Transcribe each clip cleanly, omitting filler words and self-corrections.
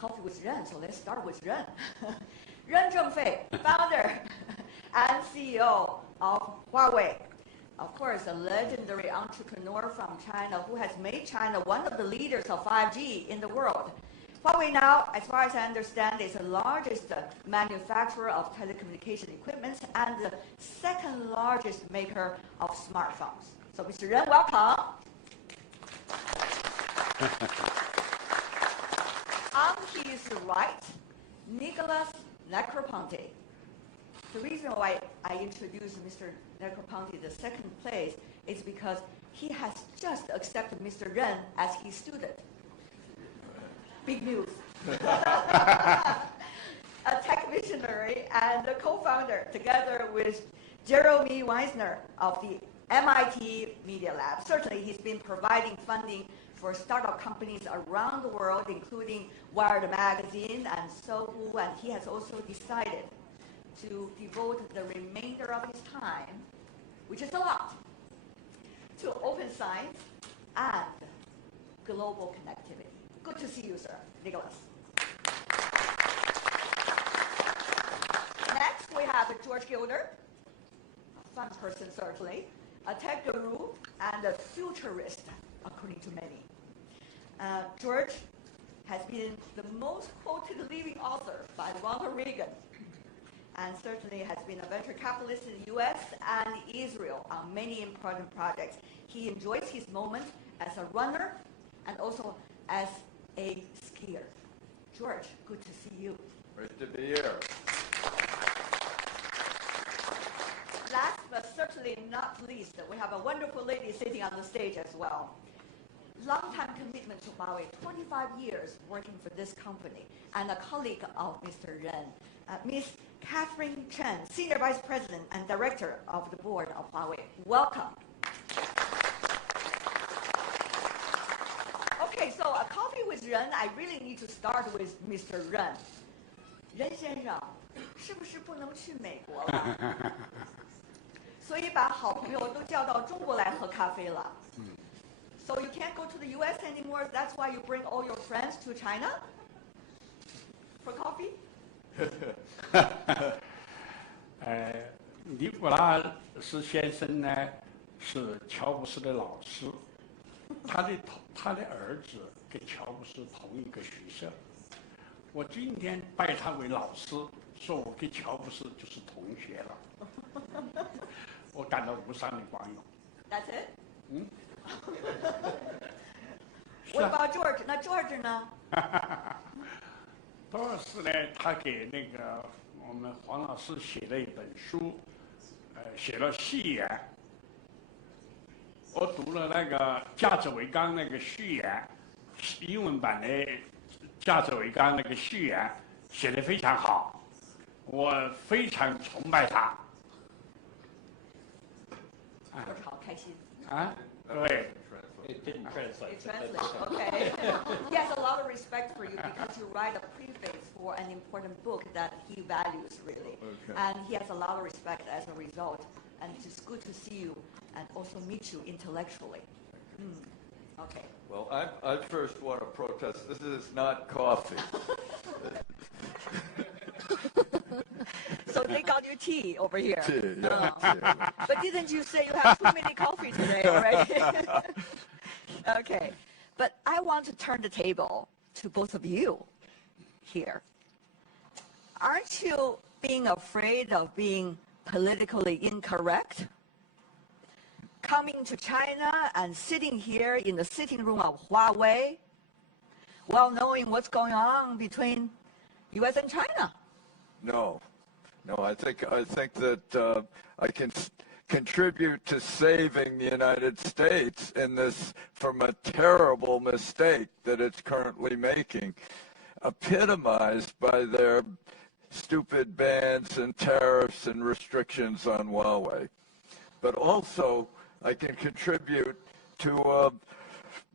Coffee with Ren, so let's start with Ren. Ren Zhengfei, founder and CEO of Huawei. Of course, a legendary entrepreneur from China who has made China one of the leaders of 5G in the world. Huawei now, as far as I understand, is the largest manufacturer of telecommunication equipment and the second largest maker of smartphones. So, Mr. Ren, welcome. On his right, Nicholas Negroponte. The reason why I introduced Mr. Negroponte the second place is because he has just accepted Mr. Ren as his student. Big news. A tech visionary and a co-founder together with Jeremy Weisner of the MIT Media Lab. Certainly, he's been providing funding for startup companies around the world, including Wired Magazine and Sohu, and he has also decided to devote the remainder of his time, which is a lot, to open science and global connectivity. Good to see you, sir, Nicholas. Next, we have George Gilder, a fun person certainly, a tech guru and a futurist, according to many. George has been the most quoted living author by Ronald Reagan, and certainly has been a venture capitalist in the US and Israel on many important projects. He enjoys his moment as a runner and also as a skier. George, good to see you. Great to be here. Last but certainly not least, we have a wonderful lady sitting on the stage as well. Long-time commitment to Huawei, 25 years working for this company, and a colleague of Mr. Ren, Ms. Catherine Chen, Senior Vice President and Director of the Board of Huawei. Welcome. Okay, so a coffee with Ren, I really need to start with Mr. Ren. Ren 先生，是不是不能去美国了？所以把好朋友都叫到中国来喝咖啡了。So you can't go to the U.S. anymore. That's why you bring all your friends to China for coffee. 尼古拉斯先生呢是乔布斯的老师，他的儿子跟乔布斯同一个学校。我今天拜他为老师，说我跟乔布斯就是同学了，我感到无上的光荣。That's it. What about George? 那 George 呢？George 呢，他给那个我们黄老师写了一本书，写了序言。我读了那个价值为纲那个序言，英文版的价值为纲那个序言写得非常好，我非常崇拜他。George 好开心。啊，对。It didn't translate. It translates, okay. He has a lot of respect for you because you write a preface for an important book that he values really. Okay. And he has a lot of respect as a result. And it's good to see you and also meet you intellectually. Okay. Well, I first want to protest. This is not coffee. So they got you tea over here. Tea, yeah. Tea. But didn't you say you have too many coffee today already? Okay. But I want to turn the table to both of you here. Aren't you being afraid of being politically incorrect? Coming to China and sitting here in the sitting room of Huawei, while knowing what's going on between U.S. and China? No, I think that I can contribute to saving the United States in this from a terrible mistake that it's currently making, epitomized by their stupid bans and tariffs and restrictions on Huawei. But also, I can contribute to a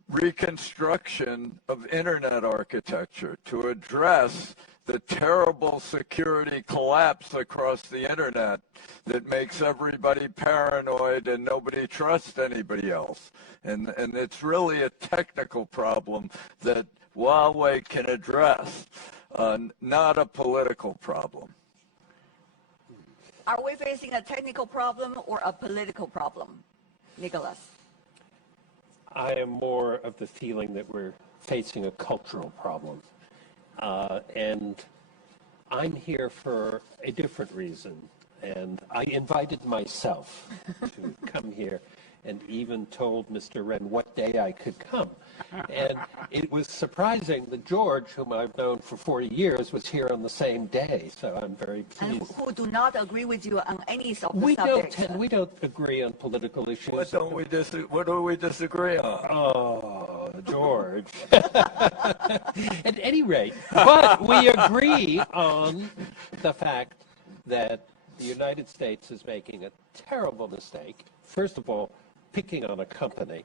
reconstruction of internet architecture to address the terrible security collapse across the internet that makes everybody paranoid and nobody trusts anybody else. And it's really a technical problem that Huawei can address. not a political problem. Are we facing a technical problem or a political problem, Nicholas? I am more of the feeling that we're facing a cultural problem. And I'm here for a different reason. And I invited myself to come here and even told Mr. Ren what day I could come. And it was surprising that George, whom I've known for 40 years, was here on the same day. So I'm very pleased. And who do not agree with you on any of the subjects. We don't agree on political issues. What do we disagree on? Oh, George. At any rate, but we agree on the fact that the United States is making a terrible mistake. First of all, picking on a company.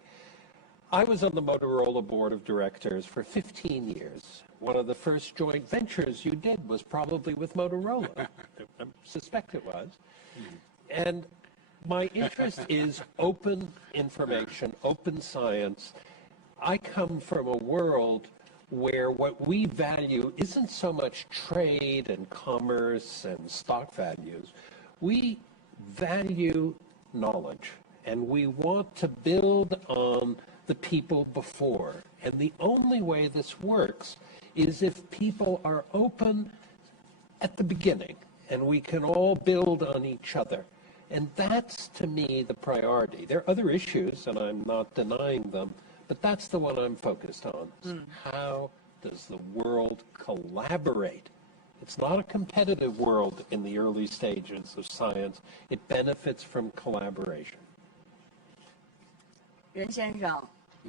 I was on the Motorola board of directors for 15 years. One of the first joint ventures you did was probably with Motorola. I suspect it was. And my interest is open information, open science. I come from a world where what we value isn't so much trade and commerce and stock values. We value knowledge, and we want to build on the people before. And the only way this works is if people are open at the beginning, and we can all build on each other. And that's, to me, the priority. There are other issues, and I'm not denying them, but that's the one I'm focused on. How does the world collaborate? It's not a competitive world in the early stages of science. It benefits from collaboration. 任先生，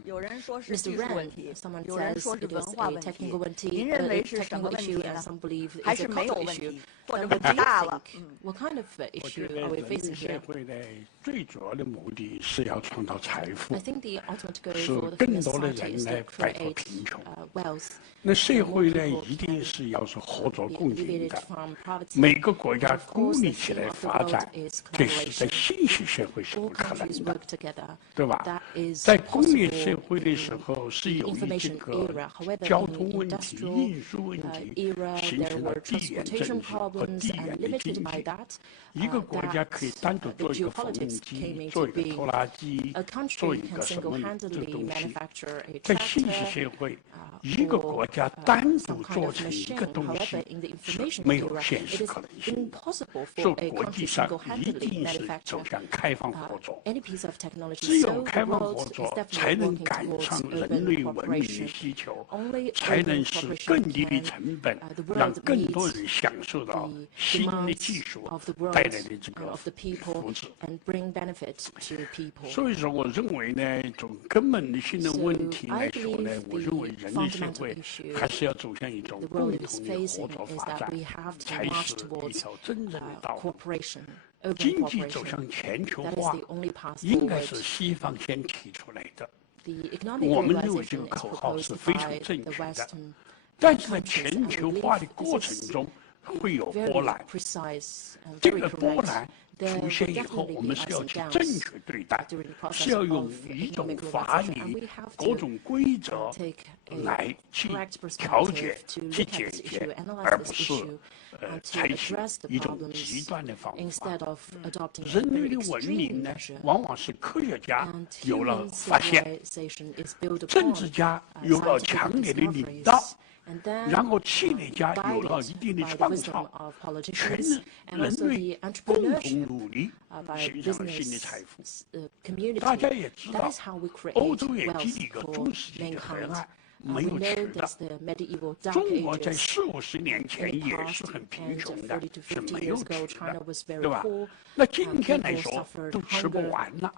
有人说是技 Mr. 术问 Ren, 题， someone 有人 says 说是 it 文 is 化 a 问题 technical 问题，您认为是什么 technical 问题 issue, 呢 and some believe 还 it's 是 a 没有 cultural 问 issue. 题，或者 What 问 do 题 you 大了？ think? What kind of 我 issue 觉 are 得 we 人类 facing 社 here? 会的最主要的目的是要创造财富 I，think the ultimate goal 使 for the 更 human 多的 society 人 is 呢 to 摆脱 create 贫穷。 wealth. 那社会呢，一定是要是合作 Be 共赢 alleviated 的。 from poverty. 每个国家 Of 孤 course, 立 the 起 theme 来 of the 发 world 展， is 这是在 collaboration. 信息社会是 All 不可能 countries 的 work，together. 对吧 That？is 在工业 possible 社会的 in 时候，是 the 由于这 information 个 era. However, 交 in 通 the 问题、 industrial 运输问题， era, 形 there 成了 were 地缘 transportation 政治和 problems 地 and 缘的 limited 经 by 济。 that. 一个国家可以单独 the 做一个缝纫 geopolitics 机， came 做 into 一个拖 being. 拉机 A， 做 country 一 can 个什么这 single-handedly 东西。 manufacture a 在信息 tractor 社会，一个国家单 some 独 kind 做 of 成一 machine. 个东 However, 西 in the 是 information 没有 era, 现 it 实 is 可能性。 impossible 所 for 以 a 国际 country 上一 single-handedly 定是 manufacture 走向开放合作。 any piece of technology. 只有 So 开 the 放合 world is 作，才 definitely 能 working 赶 towards 上人 urban 类文明的 cooperation. 需求， Only 才 urban 能使 cooperation 更低的 can 成本 the 让 world 更多 meet 人享受到 the 新的技 demands 术 of the world 带来的这 and 个 of the people 福祉。 and bring benefit to people. 所以说，我认为呢，从根本的性的 So 问题 I 来说呢， believe 我认为 the 人类社 fundamental 会 issue 还是要走向一种 the 共 world is 同的合 facing 作 is 发 that 展 we，have to 才 march 是一 towards 条真正的道路。 cooperation, urban 经济走 cooperation. 向全球 That is 化 the only path 应该是 forward. 西方先提出来的， The economic 我们认为这 globalization 个 is 口号是 proposed 非常 by 正 the 确的。 Western 但是在 countries, 全 and I 球化的 believe 过 this 程 is 中会有波 very 澜， precise and 这 very 个波 correct. 澜 There 出 will 现以后， definitely 我 be 们是 ups 要 and 去 downs 正确对待， during the 是要 process 用 of 一种 economic 法 globalization, and 理 we have、各 to 种规则 take a 来去 correct 调解 perspective、to 去 look 解 at this 决 issue,，analyze 而不 this 是 issue, and to 采取 address the 一种极 problems 端的方法。 instead of adopting a 人类 very 的文 extreme 明呢， measure. 往往是科学家 And 有了 human 发现， civilization is built 政 upon 治家有了强烈的领导， and then 然后企业家有了一 guided 定的 by the 创 wisdom 造， of 全 politicians and 人 also 类 the 共同 entrepreneurship 努力 by 形成了新的 business 财富。 community. 大家也知 That 道 is how we create 欧洲也经 wealth 历过 for 中世纪的黑 mankind. 暗， We 没有 know 吃的。 there's the medieval dark 中国在 ages 40-50年 in 前 the 也 past, 是很贫 and 穷的， 40 to 是 50没有 years ago, 吃 China 的， was 对 very 吧 poor. 那今天来 people 说 suffered 都吃不 hunger. 完了。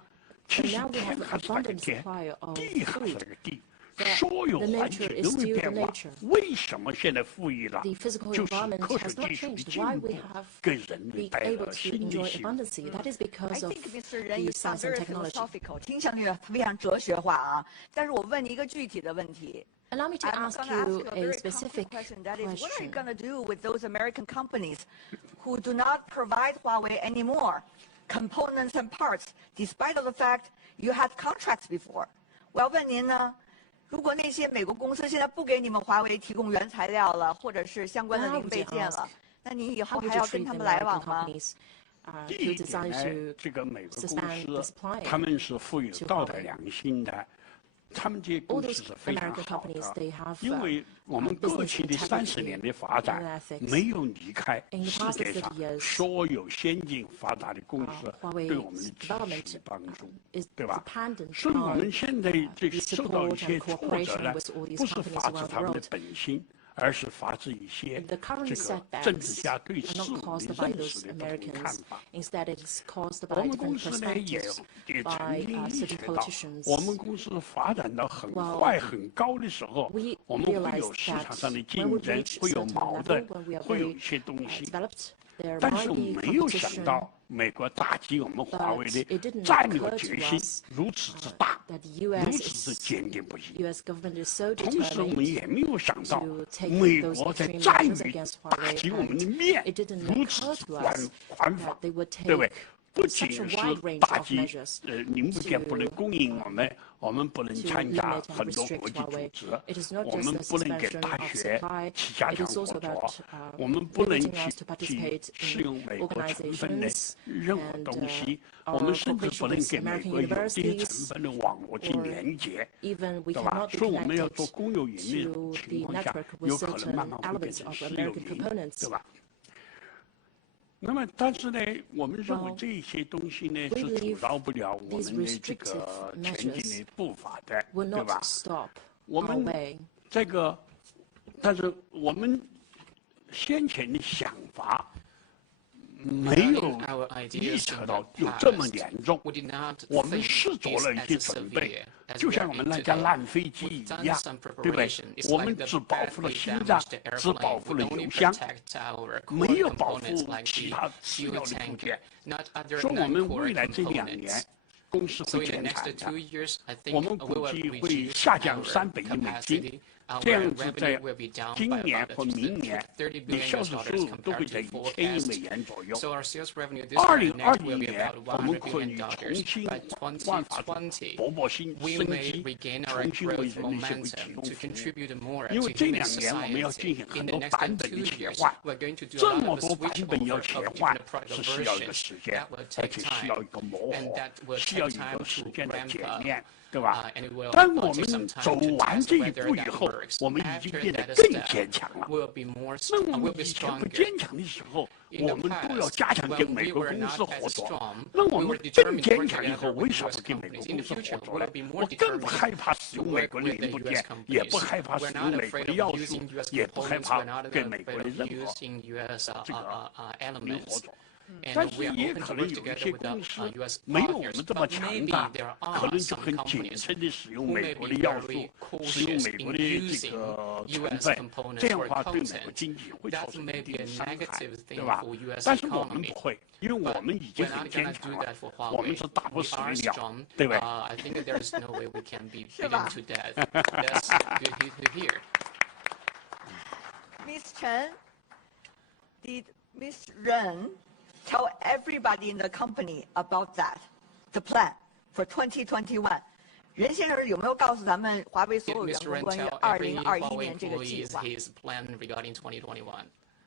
其 But 实 now we 天 have 还 an 是那个 abundant 天， supply of 地还是 food. 那个地， That 所有 the 环 nature 境 is 都会 still the 变化 nature.。为什么现在富裕了？ The physical 就是 environment 科学 has not 技术的 changed. 进 Why 步 we have 给人类 been 带来 able 了 to 新的 enjoy 希望。 abundancy? That is I because of think Mr. Ren, the you sound science very and technology. philosophical，听上去非常哲学化啊。但是我问你一个具体的问题。 Allow me to I'm ask going to ask you you a a very specific concrete question. That is, what are you question. going to do with those American companies who do not provide Huawei anymore components and parts, despite of the fact you had contracts before? 我要问您呢，如果那些美国公司现在不给你们华为提供原材料了，或者是相关的 Now 零备 would 件 you 了，那你以 How 后 would 还 you 要跟 treat 他 the 们来 American 往吗？ companies 第 who 一点 desire 呢， to 这个美国公 suspend the 司 supply 他们是富有 to 道德 Huawei 良心的，他们这些 all 公司 those 是非常 American 好 companies 的， they have 因为我们过 business 去的30年 integrity 的发展 and ethics 没有离开 In the 世 past 界上 30 years 所有先进发达的公司 Huawei's 对我们的支持 development 的帮助， is 对吧？ dependent 所以我 on 们现在这 the 个受到一 support 些 and 挫折 cooperation 呢 with all，these 不是 companies 发自 around 他 the 们的 world. 本心，而是发自一些 The current 这个 setbacks 政治家对 are 事 not 物 caused 的 by 认识 those 的不同看 Americans. 法。 Instead, it is caused 我 by 们公 different 司呢也 perspectives 曾 by 经意 certain 识到， politicians. 我们公司发展到很 Well, 快很高的时候， We 我们会 realized 有市场 that 上的 when 竞 we 争， reach 会有 certain 矛 level, 盾 when we，are 会有 very 一些东西。 developed, there 但是 might be 没有想 competition. 到美国打击我们华为 But 的 it didn't 战略 occur to 决心 us 如此之大， that the 如 U.S. 此之 is 坚定不移。 U.S. government is so 同时，我们 determined 也没有想到 to take 美 those 国在 extreme 战 measures 略 against 打 Huawei, 击我们的 and 面 it didn't 如此 occur 之 to 宽 us 泛 that，they would 对不对？ take 不仅 such a 是 wide range 打 of 击 measures 零部件不能供应我们不能 to 参加 limit and 很多 restrict 国际组 Huawei. 织， It is not 我 just 们 the 不能给 suspension 大 of 学 supply, 去加 it 强 is 合 also 作 about，我们不能 limiting us to 去 participate 使用 in 美国成分的 organizations 任何 and 东西， our 我们甚至 cooperation 不能 with 给美 American 国有这些 universities 成分的网络去 or 连接， even we 对吧？ cannot be 所以我们要 connected 做公有云的 to 情 the 况下， network 有 with 可能 certain 慢慢会变 elements 成 of 私有 American 云， components. 对吧？那么，但是呢，我们认为 Well, 这些东西呢 we 是阻 believe 挠不了我 these 们的这个 restrictive 前进 measures 的步伐的， will 对 not 吧？ stop 我们 Huawei. 这个，但是我们先前的想法没有预测到有这么严重。我们是做了一些准备，就像我们那架烂飞机一样，对不对？我们只保护了心脏，只保护了油箱，没有保护其他次要的部件。说我们未来这2年。公司会减产的，我们估计会下降300亿美金，这样子在今年和明年的销售收入都会在1000亿美元左右。2021年我们可以重新焕发勃勃生机，重新为人类社会提供服务。因为这2年我们要进行很多版本的切换，这么多版本要切换是需要一个时间，而且需要一个磨合，需要一个时间的检验，对吧？当我们走完这一步以后，我们已经变得更坚强了。那我们以前不坚强的时候，我们都要加强跟美国公司合作。那我们更坚强以后，为什么不跟美国公司合作呢？我更不害怕使用美国的零部件，也不害怕使用美国的要素，也不害怕跟美国的任何这个零合作。但是也可能有一些公司没有我们这么强大，可能就很谨慎地使用美国的要素，使用美国的这个成分，这样的话对美国经济会造成一定的伤害，对吧？但是我们不会，因为我们已经很坚强了，我们是打不死的鸟，对不对？是吧？Miss Chen, did Miss Ren tell everybody in the company about that, the plan for 2021? 任先生有没有告诉咱们华为所有员工关于2021年这个计划？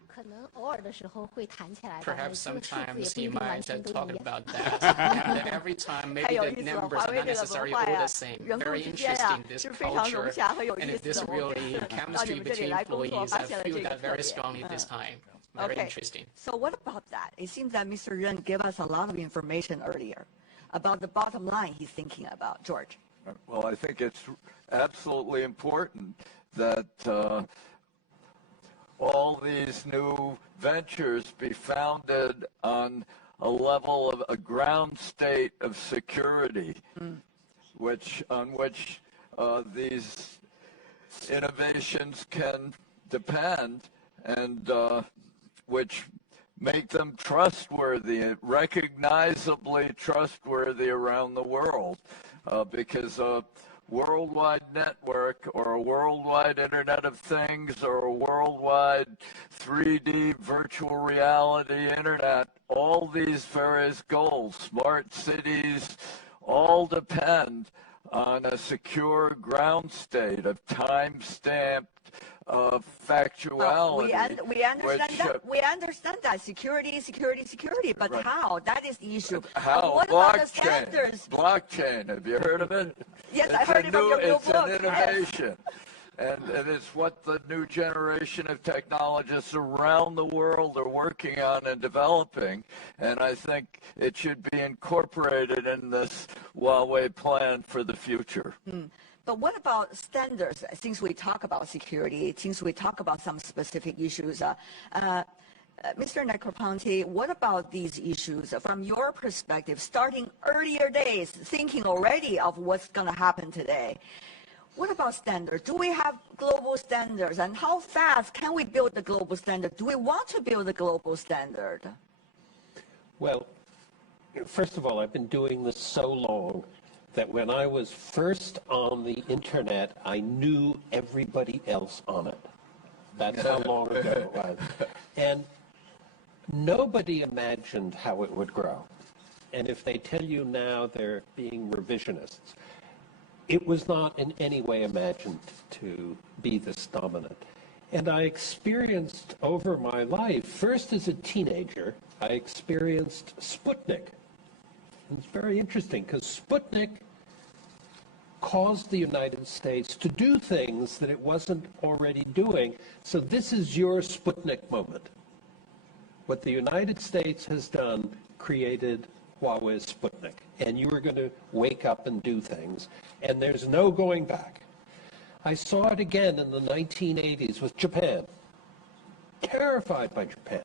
可能偶尔的时候会谈起来， Perhaps 但是这个数 sometimes 字也 he 不一定完 might 全都 talk 一样。 about that. And every time, 太 maybe 有 the 意思了， numbers 华 are 为 not 这个文 necessarily 化 all 呀 the same. 员工 Very 之间呀 interesting, this 是非常融 culture 洽和有意 and 思 this 的。我 really 到你 chemistry 们这里 between 来工作， employees. 发 I 现了 feel 这个 that 特 very 点。 strongly this time. Very Okay. interesting. So what about that? It seems that Mr. Ren gave us a lot of information earlier about the bottom line he's thinking about. George. Well, I think it's absolutely important that all these new ventures be founded on a level of a ground state of security, on which these innovations can depend, and which make them trustworthy, recognizably trustworthy around the world, because a worldwide network or a worldwide Internet of Things or a worldwide 3D virtual reality Internet, all these various goals, smart cities, all depend on a secure ground state of time-stamped factuality. We understand which, that. We understand that security, but Right. how? That is the issue. How? What about the Blockchain. standards? Blockchain. Have you heard of it? Yes, I It's heard a about your new It's book. an innovation. And it's what the new generation of technologists around the world are working on and developing. And I think it should be incorporated in this Huawei plan for the future. But what about standards? Since we talk about security, since we talk about some specific issues, Mr. Negroponte, what about these issues from your perspective, starting earlier days, thinking already of what's going to happen today? What about standards? Do we have global standards? And how fast can we build the global standard? Do we want to build a global standard? Well, first of all, I've been doing this so long that when I was first on the internet, I knew everybody else on it. That's how long ago it was. And nobody imagined how it would grow. And if they tell you now they're being revisionists, it was not in any way imagined to be this dominant. And I experienced over my life, first as a teenager, I experienced Sputnik. And it's very interesting because Sputnik caused the United States to do things that it wasn't already doing. So this is your Sputnik moment. What the United States has done created Huawei Sputnik. And you were going to wake up and do things. And there's no going back. I saw it again in the 1980s with Japan. Terrified by Japan.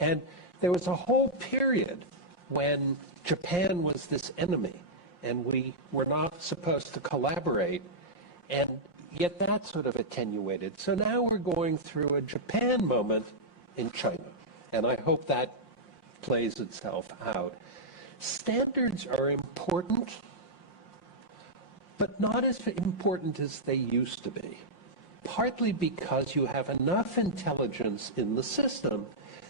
And there was a whole period when Japan was this enemy. And we were not supposed to collaborate. And yet that sort of attenuated. So now we're going through a Japan moment in China. And I hope that plays itself out. Standards are important, but not as important as they used to be. Partly because you have enough intelligence in the system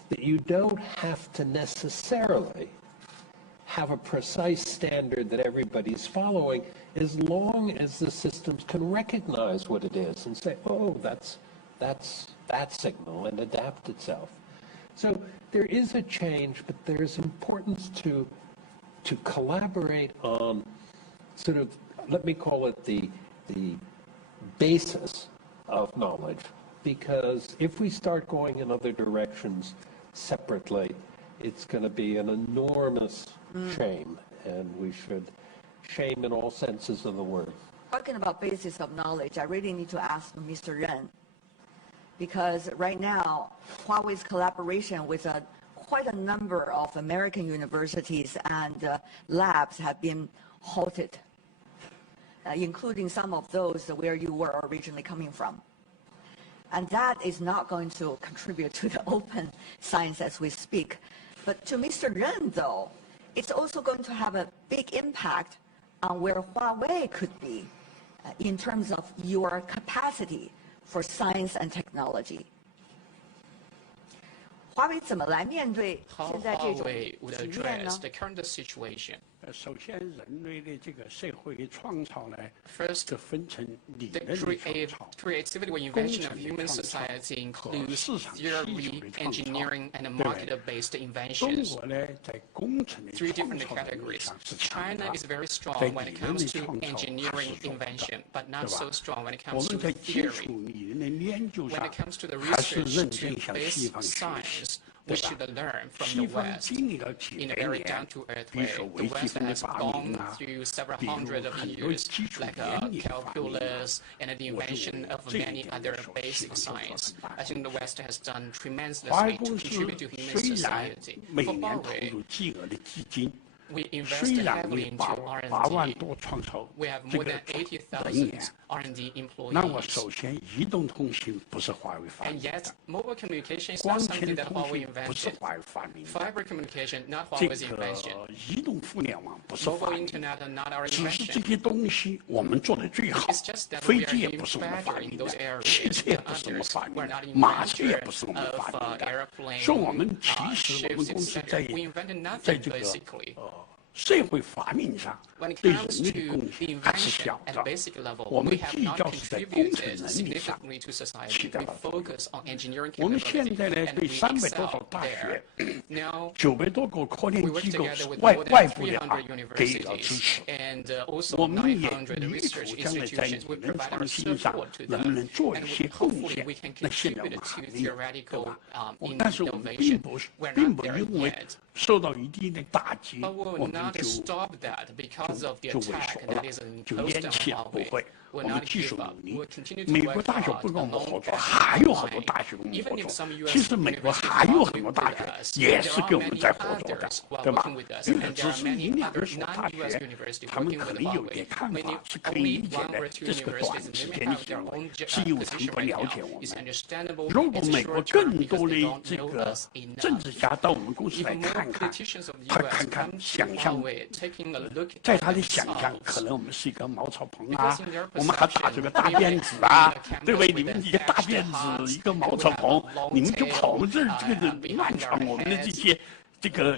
that you don't have to necessarily have a precise standard that everybody's following, as long as the systems can recognize what it is and say, oh, that's that signal, and adapt itself. So there is a change, but there's importance to collaborate on sort of, let me call it the basis of knowledge, because if we start going in other directions separately, it's going to be an enormous shame, and we should shame in all senses of the word. Talking about basis of knowledge, I really need to ask Mr. Ren, because right now, Huawei's collaboration with quite a number of American universities and labs have been halted, including some of those where you were originally coming from. And that is not going to contribute to the open science as we speak. But to Mr. Ren, though, it's also going to have a big impact on where Huawei could be in terms of your capacity for science and technology. 华为怎么来面对 How 现在这种 Huawei would 局面呢 address the current situation? 首先，人类的这个社会创造呢， First, 是分成理 the 论的创造。 creativity or invention of human society includes theory, engineering, and market-based 中 inventions. 国呢，在工程的 Three 创 different 造能力 categories. 上是强 China 的 is very strong 在 when 理 it 论 comes 的 to 创造它 engineering 是做不到 invention, but 对 not 吧 so strong when it 我 comes 们 to 在基 theory. 础理论的研究 When 上 it，comes to the 还是 research 认 to 真向 base 西方学习， science, we 对吧 should learn from 西 the 方 West 经历了几 in a 百 very 年， down-to-earth 比 way. 如说 The 微积 West 分的 has 发 gone 明啊， through several 比如 hundred of 很多 years, 基础 like 原理的发明啊。 calculus and the 我认 invention 为 of 这一 many 点 other 来说，西 basic 方做得 science. 很大 I think the West has done 华为 tremendously to 公司 contribute to human 虽然 society. 每 For 年投 Huawei, 入巨额的基金， we invest 虽然 heavily 有 into 8万 R&D. 多创造 We have 这 more 个 than 人员 80,000，R&D 那我 employees. 首先，移动通信不是华为发 And 明 yet, 的， mobile communication is 光 not 纤 something that 通 Huawei 讯不是 invented. 华为发明的， Fiber communication, not 这 Huawei's 个 invention. 移动互联网不是发 Mobile 明的， internet are not our 只是这 invention. 些东西我们做的最好 It's just that，飞 we 机 are 也不是我们发 better in 明的 those，areas 汽车也 than 不是我们 others. 发明 We're 的 not，马车也 inventor 不是我们发 of 明的。 airplane, 说我们其实我 ships, 们公司 etc. 在 We invented 在 nothing 这个 basically. 社会发明上 When it 对人 comes 类的 to 贡 the 献还是 invention 小 at 的 a。basic level, 我们 we have 聚 not 焦是在工程 contributed 能力上 significantly to 起 society. 到 We 了作用。 focus on engineering 我们现 capability 在呢， and 对 we 300多所 excel 大学 there. Now, ，900多个科研 we work 机构 together with 外 more 外 than 部的 300给予了支 universities 持。 and also 我们也 900力 research 图将来在 institutions. We 理论 provide 创 our 新上 support to 能不 them, 能做一 and 些贡 hopefully 献 we can？ 那现在我 contribute 们 to 还没有，对 theoretical 吧？ in 但是我们并 innovation. 不是， We're 并 not 不 there 因为 yet. 受到一定的打击， But we 我 will 们 not 就 stop that because of the 就萎 attack 缩了 that is， 就 imposed 咽 on 气了，不 Huawei. 会。我 We'll 们 not 技 give 术 up. 努力 We'll，continue to 美国 work 大学 hard 不跟我们 along 合作， the 还有很多 line. 大学跟我们 Even 合 if 作。 some 其 US 实美国 universities 还有 are 很多 working 大 with 学 us, 也 there 是 are 跟我们 many 在合作的 others，who are 对吧 working with us, 因为 and there 只 are 是 many 一两 other 所大 non-US 学， universities 他们 working 可 with 能有点 Huawei. 看 Many 法，是可以 only 理解 one 的 or，two 这是个短 universities 时 they may 间的 have their 行为， own 是因为他们 position 不 right 了解 now. 我 It's 们。 understandable. 如果 It's 美国 short term 更 because 多 they 的 don't 这 know 个 us 政 enough. 治家到我们公司来 Even more 看看， politicians of the 他 US 看看 come to 想象， Huawei, taking a look 在 at 他的想象，可 themselves. 能我们是一个茅草棚啊 Because in their，我们还打这个 perception, 大 maybe 辫 they 子 have 啊 a，campus 对不对？ with 你们 a 一个大 thatched 辫 hut, 子，一个 and 茅 we 草 have 棚 a，long 你们就 tail, 跑我们这儿这个 behind 乱 our 闯我们的这 heads. 些这个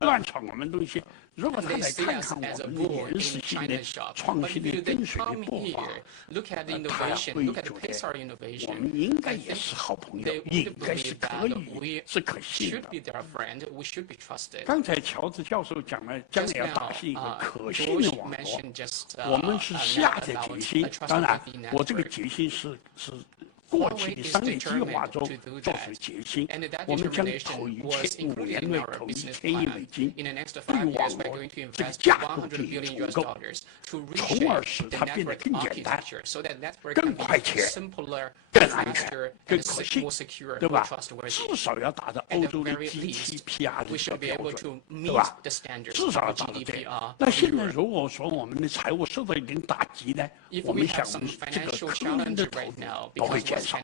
乱闯我们东西。如果他 They 来 see 看 us 看 as 我 a 们的 bull 原始 in 性 China 的 shop. 创 But 新的 if they 跟随的 come 步伐， here, look at the 他 innovation, 会 look at 觉 the 得 pace of our 我 innovation. 们应该 I 也 think 是好朋友 they， 也 would 应该是 believe 可 that 以 we 是可信 should 的。 be their friend, we should be trusted. 刚才乔治教授讲了，将 Just 来要 now, 打信一个可信的 George 网络。 mentioned just 我们是 now 下着 about 决心 a， 当然 trustworthy，我这个 network. 决心是过去的商业计划中做出的决心。我们将投一切5年内投1000亿美金，对于网络这个架构进行重构，从而使它变得更简单、更快捷、更安全、更可信，对吧？至少要达到欧洲的 GDPR 的这个标准，对吧？至少要达到这样。那现在如果说我们的财务受到一定打击呢，我们想这个科研的投资都会减少，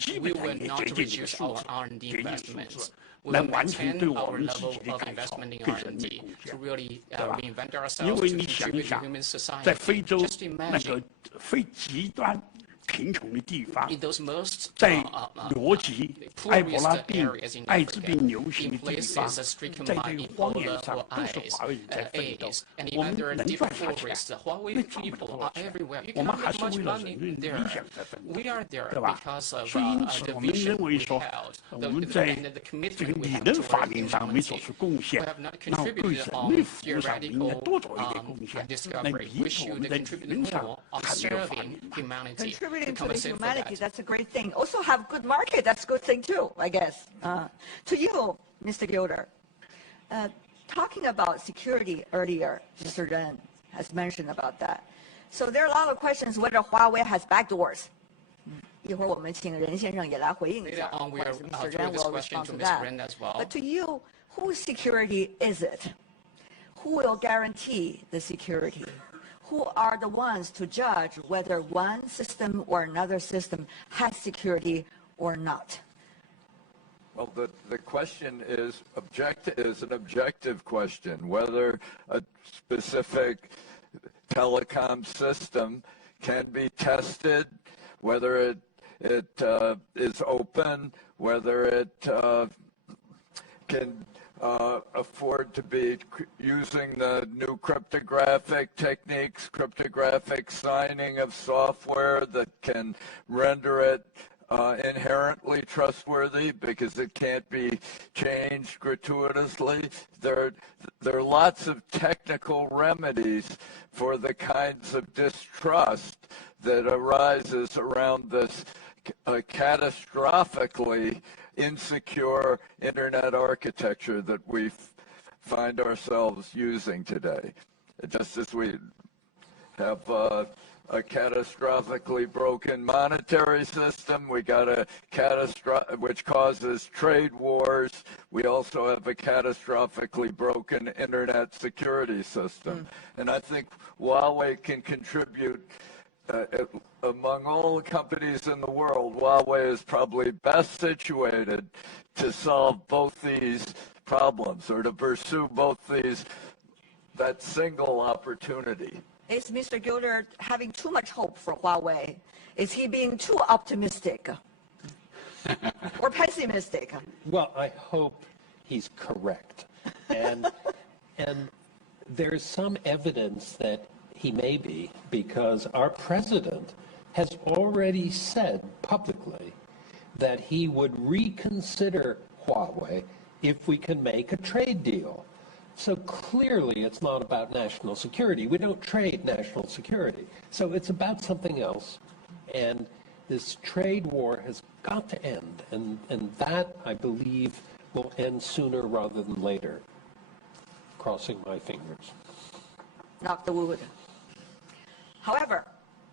基本上也接近这个数字，接近数字。来完成对我们自己的改造跟人类贡献，对吧？因为你想一想，在非洲那个非极端贫穷的地方，在疟疾、埃博拉病、艾滋病流行的地方，在这个荒原上都是华为人在奋斗，我们能赚啥钱？那赚不了多少钱。我们还是为了人类的理想在奋斗，对吧？所以因此，我们认为说，我们在这个理论发明上没做出贡献，那对人类服务上应该多做一点贡献，来弥补我们在理论上还没有发明。Contributing to the humanity, that's a great thing. Also have good market, that's a good thing too, I guess. To you, Mr. Gilder, talking about security earlier, Mr. Ren has mentioned about that. So there are a lot of questions whether Huawei has backdoors. 一会儿我们请任先生也来回应一下， Later on, 或 we 者 are 是 Mr. through Ren this will question respond to to Mr. that. Ren as well. But to you, whose security is it? Who will guarantee the security? Who are the ones to judge whether one system or another system has security or not? Well, the question is an objective question, whether a specific telecom system can be tested, whether it is open, whether it can afford to be using the new cryptographic techniques, cryptographic signing of software that can render it inherently trustworthy because it can't be changed gratuitously. There are lots of technical remedies for the kinds of distrust that arises around this catastrophically insecure internet architecture that we find ourselves using today. Just as we have a catastrophically broken monetary system, we got a which causes trade wars. We also have a catastrophically broken internet security system. And I think Huawei can contribute. Among all the companies in the world, Huawei is probably best situated to solve both these problems or to pursue both that single opportunity. Is Mr. Gilder having too much hope for Huawei? Is he being too optimistic or pessimistic? Well, I hope he's correct. And there's some evidence that he may be, because our president has already said publicly that he would reconsider Huawei if we can make a trade deal. So clearly it's not about national security. We don't trade national security. So it's about something else. And this trade war has got to end. And that, I believe, will end sooner rather than later. Crossing my fingers. Knock the wood. However,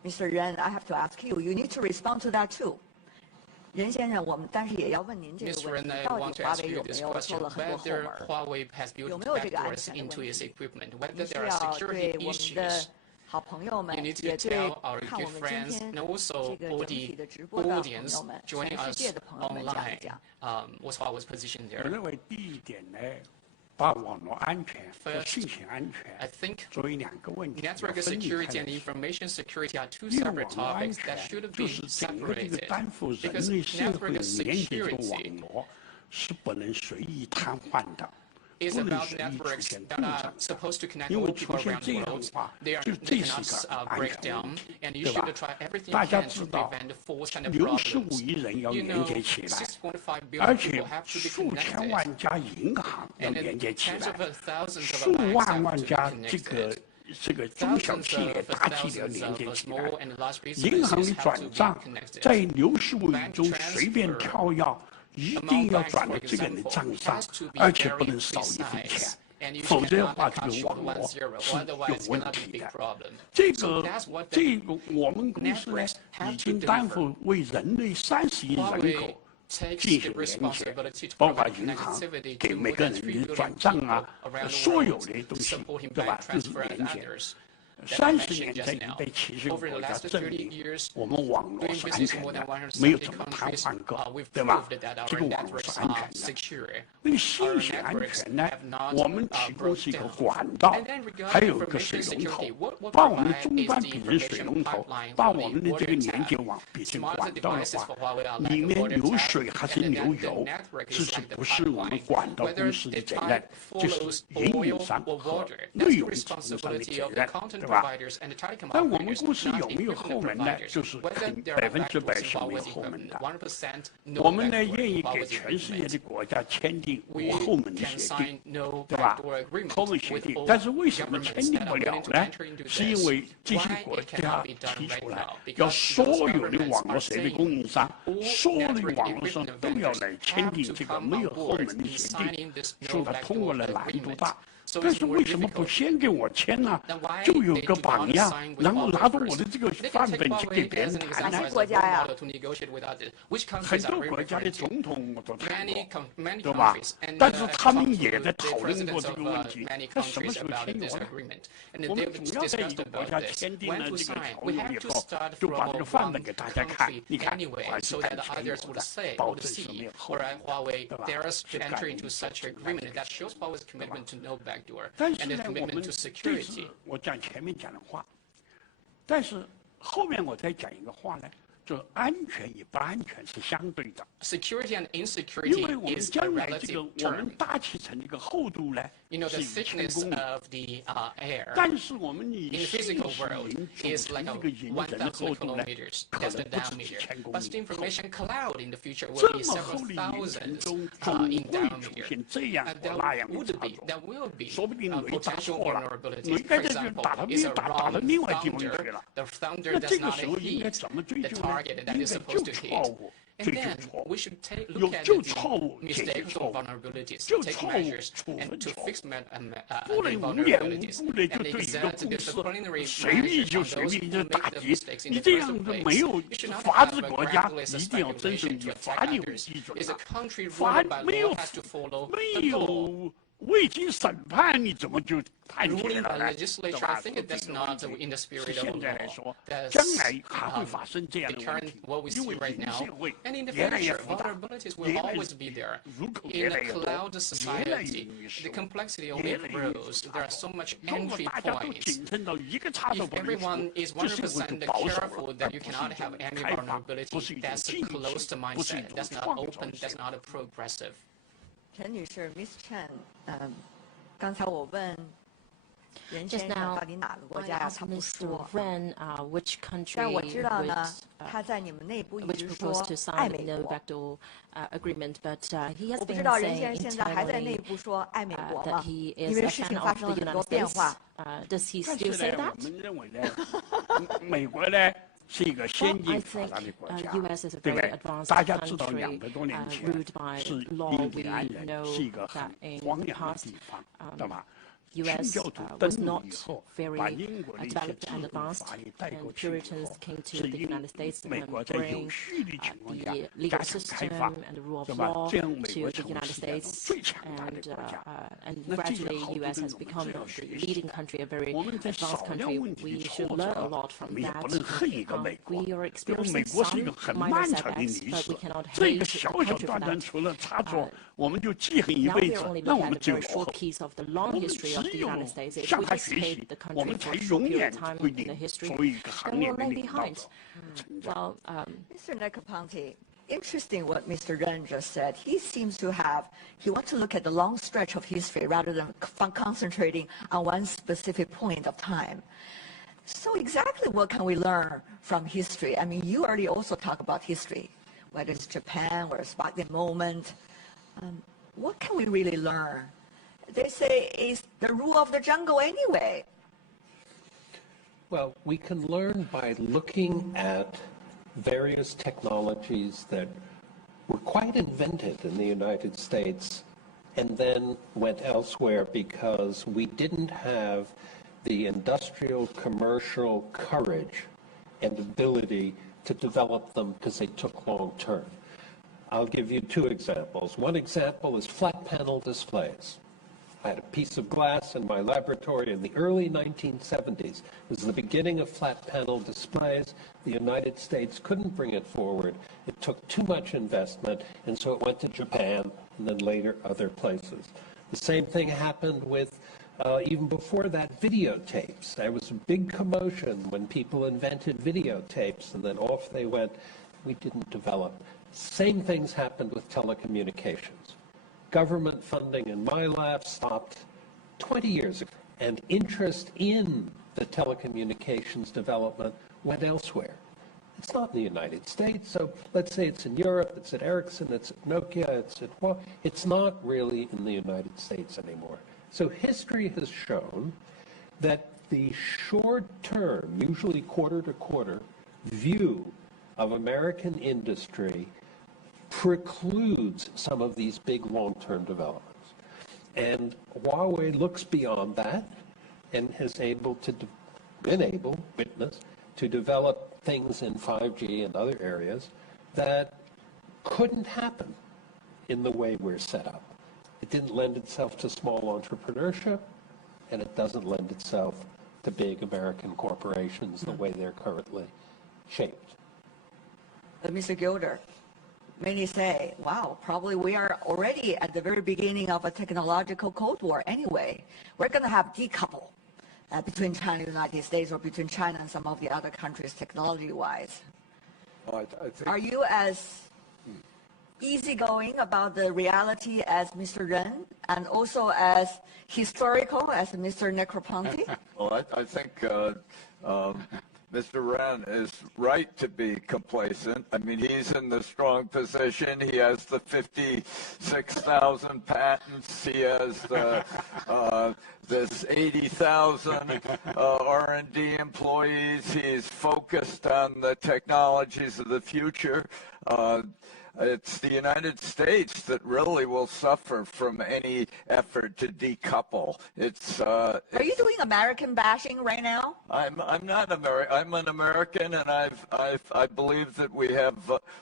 Mr. Ren, I have to ask you, you need to respond to that too. 任先生，我们但是也要问您这个 Mr. 问题： Ren, I 到 want 底 to 华 ask 为 you 有没 this 有 question: 做了很多后 whether 门？ Huawei has built 有没有这个安 backdoors 全的 into 问 its 题？ equipment, 您 whether 需 there are 要 security 对我们 issues. 的好朋友们， You 也 need to 对 tell our 看我 good 们今 friends 天 and also 这个 all 整体 the 的直播的朋 audience 友们， joining 全世 us 界的朋友们讲一 online 讲。 what's Huawei's position 我 there. 认为第一点呢，把网络安全和 First, 信息安 I 全 think 作为两个问题要 network 分离开 security 来 and 说。 information security are two 因为 separate 网络安 topics that 全 should 就 be 是整个这个 separated. 担负人 Because 类社会 network 连接这个 security 网络是不能随意瘫痪的， is 不能 about 随意出 networks 现故 that are 障的。 supposed to connect 因为 all 出 people 现 around 这 the 样的 world. 话， They 就 cannot 是个安 break 全问 down, 题， and you 对吧 should try everything 大 you 家 can 知 to 道 prevent false kind of ，65 problems. 亿人要 You 连 know, 接起来， 6.5 billion 而且 people have to be 数千 connected. 万家银行要 And 连接起 tens 来 of，thousands 数 of banks 万 have 万 to be 家这个 connected. 这个中小 Thousands 企业、 of 大企业要 thousands 连 of 接起来。 small and large 银行的 businesses have 转 to be 账 connected. 在65亿中随便挑要，一定要转到这个人的账上，而且不能少一分钱，否则的话，这个网络是有问题的。这个我们公司呢，已经担负为人类30亿人口进行连接，包括银行给每个人的转账啊，所有的东西，对吧？都是连接。30年在170个国家证明我们网络是安全的，没有怎么瘫痪过，对吧？这个网络是安全的。那个信息安全呢？我们提供是一个管道，还有一个水龙头，把我们的终端变成水龙头，把我们的这个连接网变成管道的话，里面流水还是流油，其实不是我们管道公司的责任，就是运营商和内容提供商的责任，对吧？但我们公司有没有后门呢？就是100%是没有后门的。我们呢愿意给全世界的国家签订无后门的协定，对吧？后门协定，但是为什么签订不了呢？是因为这些国家提出来，要所有的网络设备供应商，所有的网络商都要来签订这个没有后门的协定，说它通过的难度大。但是为什么不先给我签呢？就有个榜样，然后拿着我的这个范本去给别人谈呢？国家呀，很多国家的总统我都谈过，对吧？但是他们也在讨论过这个问题，那什么时候签约呢？我们总要在一个国家签订了这个条约以后，就把这个范本给大家看，你看，还是敢签约的，保证是没有后门，对吧？是干这个事情。但是呢，我们这是我讲前面讲的话，但是后面我再讲一个话呢，就安全与不安全是相对的。Security and 因为我 insecurity 们 is a 将来这个 relative 我们 term. 搭起成这个厚度呢 You know, the 是1000 thickness 公里， of the air 但是我们 in 以 the 信 physical 息 world 云组 is 成 like 这个云层的 1,000 厚度呢， kilometers. 可 That's 能 the 不止几 diameter. 千公 But the 里厚。 information cloud in the future 这 will be 么厚 several 的云层 thousands 中，总会 in 出 diameter. 现这样 And 或 there 那样的 would 差 be, 错， there will be 说不定雷打 potential 错了， vulnerabilities. 雷 For 在这就 example, 打到 is a 打 wrong 到另外地方去 thunder. 了。 The thunder 那 does 这个 not 时候应该 hit 怎么追 the 究呢？ target that 应 is 该 supposed 就 to 错 hit. 误， And 追究 then 错 we 误。 should take 有 look at 就 the 错误，解决 mistakes 错 or 误， vulnerabilities, 就 take 错误， measures, 处 and 分 to 错误。 fix 不 the 能无缘无 vulnerabilities, 故的就 and 对一个 exert 公 disciplinary 司随意 measures 就 on 随 those 便 who 的 make 打 the 击， mistakes in 你 the 这 first 样子 place. 没有 You should not 法 have 治 a 国家 reckless 一定要遵守 speculation 以 to 法 attack 律为 others. 基准 It's a 啊。 country 法 ruled by 没有 law has to follow 没 the law. 有未经审判，你怎么就判决 Ruling 了 by 呢？对 legislature, 吧？ I think 这 that's 个 not 问题 in the 是 spirit of 现在来 the 说 law.，将来还会发生这样的 the 问 current 题， what we 因 see 为 right 人 now, 社会 and in the 越来越 future, 复杂， vulnerabilities will 越来 always be there. 入口 In 越 a 来越多， cloud 越来越 society, 容易 the 受。 complexity 越 only 来越容易 grows. 复 There 杂 are so much 如果 entry 大家都 points. 谨慎到一个差错 If 不能出， everyone is 这社会就 100% 保守 careful 了， that 而 you 不是一 cannot 种 have any 开放，不 vulnerability, 是一种 that's a 进 closed 步，不是一 mindset. 种 That's not 创造 open. 性 That's。not a progressive. 陈女士，Miss Chen，刚才我问任 Just 先生 now, 到底哪个国 I 家呀？ asked 他不 Mr. 说。 Ren which country 但我知道呢， would, 他在你们内部一 which 直说 proposed to 爱 sign 美 the 国。 backdoor agreement, but he has 我不知 been 道任 saying 先生现在还在内 internally 部说爱美国 that 吗？ he 因 is 为 a 事 fan 情 of 发生 the 了很多 United 变 States. 化。 Does he 但 still 是 say 呢， that? 我们认为呢，美国呢是一个 Well, 先 I 进发 think 达的国家， US is a 对不 very 对？ advanced 大家知道 country 200多年前 ruled by 是 law. 印 We 第安人 know 是一个 that 很 in 荒 the 凉的 past, 地方，对吧？ US 清教徒 was 登陆 not 以后， very 把英国的一些 developed 制 and 度 advanced, 法律带过 and 去以 Puritans 后， came to 是 the United States 美 and 国在有 bring 序的情况下 the 加 legal 强开 system 放， and the rule of 对吧？ law 这样美 to 国 the 成为 United 世界上 States, 最强大的 and 国家。 and 那这些 gradually 好处 US 对 has 我们 become 最要 the 学习 leading 的。 country, a very 我们在 advanced 少量 country. 问题 We 的 should 挫 learn a 折， lot 我 from 们也 that. 不能恨一个美国， We are 因为 experiencing 美国是一个 some 很 minor 漫长的 setbacks, 历 but 史 we cannot， 这个 hate the 小小 country for 短短 that. 出了差错，我们就记恨一 Now 辈 we 子 are，only 那我 looking 们 at 就 the 有 very 后 short。piece of the 我 long 们 history of 只 the 有 United States. If 向 we 他 just 学 hate 习， the 我 country 们 for 才 a short 永 period 远 of time 会 in the 领 history, 作为一个 then 行业 we'll 的 lag 领导 behind. 者成长。 Well, Mr. Negroponte, interesting what Mr. Ren just said. He seems to have, he wants to look at the long stretch of history rather than concentrating on one specific point of time. So exactly what can we learn from history? I mean, you already also talk about history, whether it's Japan or Spark the Moment. What can we really learn? They say it's the rule of the jungle anyway. Well, we can learn by looking at various technologies that were quite invented in the United States and then went elsewhere because we didn't have the industrial commercial courage and ability to develop them because they took long term. I'll give you two examples. One example is flat panel displays. I had a piece of glass in my laboratory in the early 1970s. It was the beginning of flat panel displays. The United States couldn't bring it forward. It took too much investment, and so it went to Japan and then later other places. The same thing happened with, even before that, videotapes. There was a big commotion when people invented videotapes, and then off they went. We didn't develop. Same things happened with telecommunications. Government funding in my lab stopped 20 years ago, and interest in the telecommunications development went elsewhere. It's not in the United States, so let's say it's in Europe, it's at Ericsson, it's at Nokia, it's not really in the United States anymore. So history has shown that the short-term, usually quarter-to-quarter, view of American industry precludes some of these big long-term developments. And Huawei looks beyond that and has witnessed to develop things in 5G and other areas that couldn't happen in the way we're set up. It didn't lend itself to small entrepreneurship, and it doesn't lend itself to big American corporations the way they're currently shaped. Mr. Gilder, many say, wow, probably we are already at the very beginning of a technological Cold War anyway. We're going to have decouple between China and the United States or between China and some of the other countries technology-wise. Well, I think, Are you as easygoing about the reality as Mr. Ren and also as historical as Mr. Negroponte? well, I think Mr. Ren is right to be complacent. I mean, he's in the strong position. He has the 56,000 patents. He has the, this 80,000 R&D employees. He's focused on the technologies of the future. It's the United States that really will suffer from any effort to decouple. Are you doing American bashing right now? I'm not American. I'm an American, and I believe that we have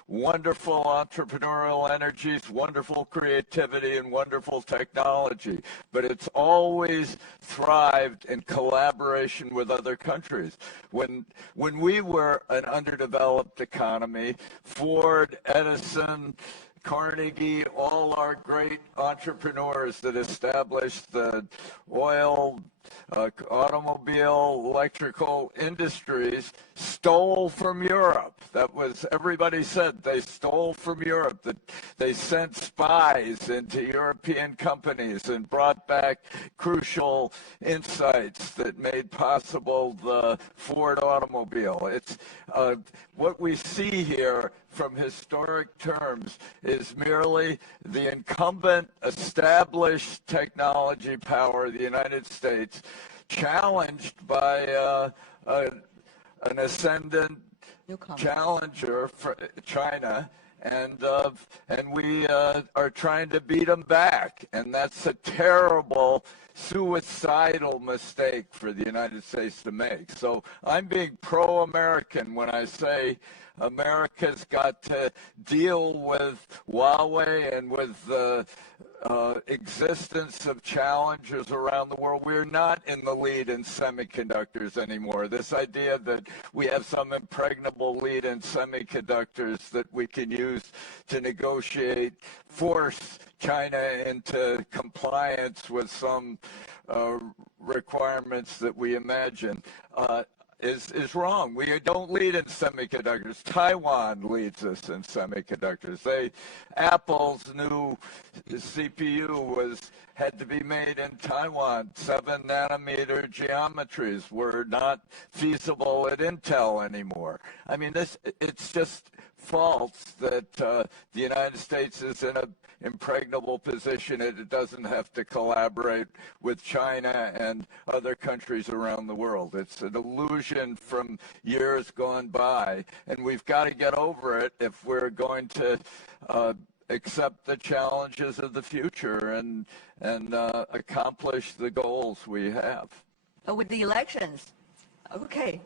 wonderful entrepreneurial energies, wonderful creativity, and wonderful technology. But it's always thrived in collaboration with other countries. When we were an underdeveloped economy, Ford, Edison, Carnegie, all our great entrepreneurs that established the oil automobile, electrical industries stole from Europe. That was, everybody said they stole from Europe, that they sent spies into European companies and brought back crucial insights that made possible the Ford automobile. It's what we see here from historic terms is merely the incumbent established technology power of the United States challenged by an ascendant challenger, China, and we are trying to beat them back, and that's a terrible, suicidal mistake for the United States to make. So I'm being pro-American when I say America's got to deal with Huawei and with the existence of challengers around the world. We're not in the lead in semiconductors anymore. This idea that we have some impregnable lead in semiconductors that we can use to negotiate, force China into compliance with some requirements that we imagine, is wrong. We don't lead in semiconductors. Taiwan leads us in semiconductors. Apple's new CPU had to be made in Taiwan. 7-nanometer geometries were not feasible at Intel anymore. I mean, it's just false that the United States is in an impregnable position. It doesn't have to collaborate with China and other countries around the world. It's an illusion from years gone by, and we've got to get over it if we're going to accept the challenges of the future and accomplish the goals we have. With the elections, okay,